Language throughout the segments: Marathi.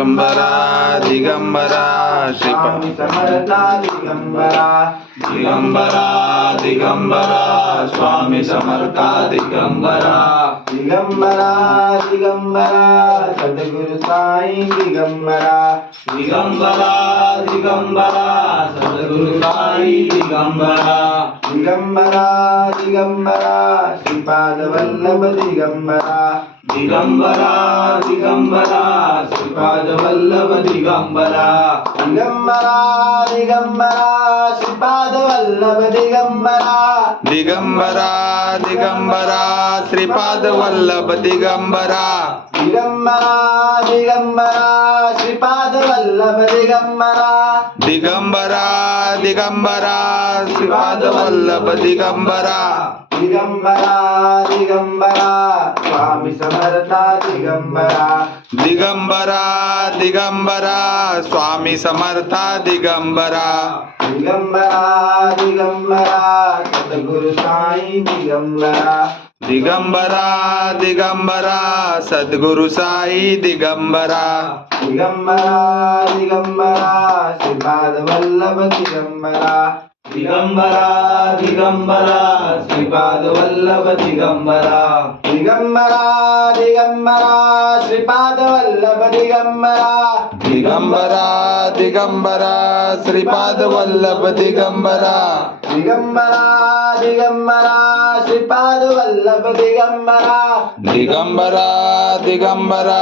दिगंबरा स्वामी समर्थ दिगंबरा दिगंबरा दिगंबरा स्वामी समर्थ दिगंबरा दिगंबरा दिगंबरा सद्गुरु साई दिगंबरा दिगंबरा दिगंबरा सद्गुरु साई दिगंबरा दिगंबरा दिगंबरा श्रीपाद वल्लभ दिगंबरा दिगंबरा दिगंबरा श्रीपाद वल्लभ दिगंबरा दिगंबरा दिगंबरा श्रीपाद वल्लभ दिगंबरा दिगंबरा दिगंबरा श्रीपाद वल्लभ दिगंबरा दिगंबरा दिगंबरा श्रीपाद वल्लभ दिगंबरा दिगंबरा दिगंबरा श्रीपाद वल्लभ दिगंबरा दिगंबरा दिगंबरा स्वामी समर्थ दिगंबरा दिगंबरा दिगंबरा स्वामी समर्थ दिगंबरा दिगंबरा दिगंबरा सद्गुरु साई दिगंबरा दिगंबरा दिगंबरा सद्गुरु साई दिगंबरा दिगंबरा दिगंबरा श्रीपाद वल्लभ दिगंबरा दिगंबरा दिगंबरा श्रीपाद वल्लभ दिगंबरा दिगंबरा दिगंबरा श्रीपाद वल्लभ दिगंबरा दिगंबरा दिगंबरा श्रीपाद वल्लभ दिगंबरा दिगंबरा दिगंबरा श्रीपाद वल्लभ दिगंबरा दिगंबरा दिगंबरा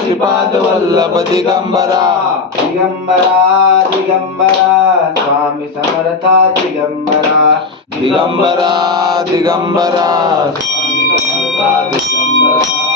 श्रीपाद वल्लभ दिगंबरा दिगंबरा दिगंबरा स्वामी समर्थ दिगंबरा दिगंबरा दिगंबरा स्वामी समर्थ दिगंबरा